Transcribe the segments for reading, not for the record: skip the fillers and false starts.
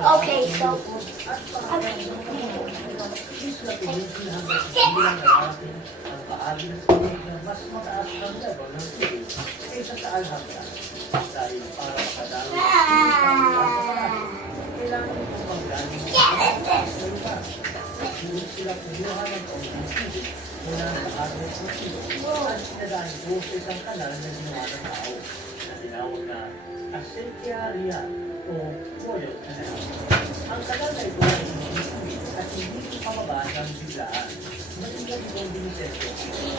Okay, so mas mataas ang level ng tubig kaysa sa alhambra. Dahil para makadami kailangan itong manggaling sa lugar. Ngunit sila kumuha ng kaunting tubig mula sa agos ng silo at sinadaan ito sa isang kanal na ginawa ng tao na tinawag na Asentiaria o Royal Canal. Ang kanal na ito ay hindi tubig at hindi pababa ng biglaan. Matigyan itong binisenyo.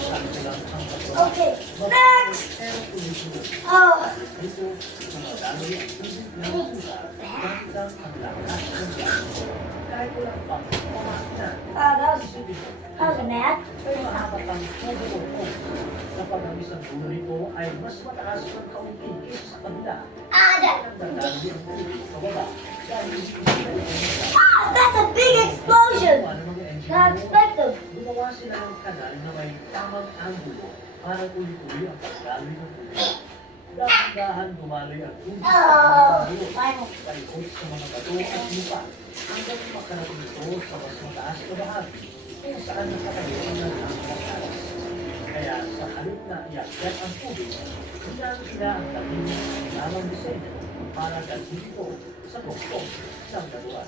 Sabi ko lang ang pato. okay, next. Pero tuloy-tuloy. Oh, Dito, mga daloy ang tubig ng pusa gamit ang lakas ng gano'n. Kahit walang pang pamahina. that was a net. Pero mahapat ang tubo o kapag ang isang dulo nito ay mas mataas ng kaunti kaysa sa kabila. That. Ang dadali ang tubig pababa dahil hindi ito That's a big explosion. ano mga Not engineer expected. gumawa sila ng kanal na may tamang angulo para tuloy-tuloy ang pagdaloy ng tubig. Dahan-dahan dumaloy ang tubig Oh, sa final. palikot sa mga bato at lupa hanggang makarating ito sa mas mataas na bahagi kung saan nakatagyan ng ang pagkalas. Kaya sa halip na iakyat ang tubig, ginamit nila ang dating ginamang disenyo para dalhin ito sa tuktok ng daluan.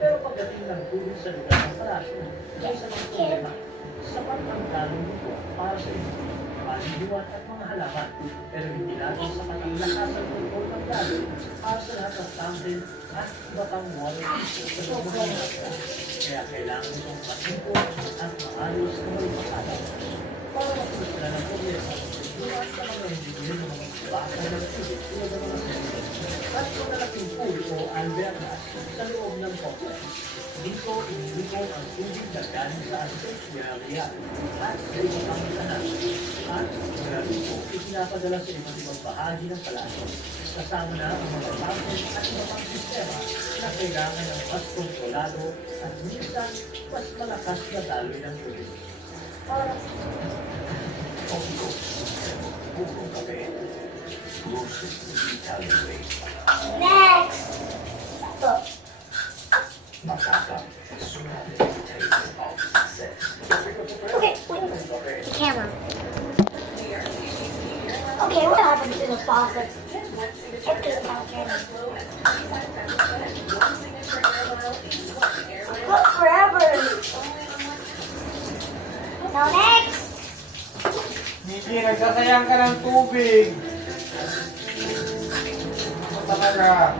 Pero pagdating ng tubig sa lugar ng palasyo, may isang problema. Sapat ang dalong nito para sa inyo, paliguan at mga halaman. Pero hindi natin sapat ang lakas ng kontrol ng daloy para sa lahat ng fountain at iba pang water feature sa loob ng mga. Kaya kailangan itong matikot at maayos na may pakalaw. Para matuloy ng problema, dumaan sa mga engineer ng mga baka ng tubig tulad ng mga sentence at malalaking pool o albernas sa loob ng complex. Dito, iniluto ang tubig na galing sa Asentiaria at sa iba pang kanal. At mula dito, ipinapadala sa iba't ibang bahagi ng palasyo. Kasama na ang mga fountain at iba pang sistema na kailangan ng mas kontrolado at minsan mas malakas na daloy ng tubig. Para Next. Look. Okay, wait. The camera. Okay, what happens to the faucet? Empty the fountain. Look forever. Now next. Hindi, nagsasayang ka ng tubig. Ano talaga?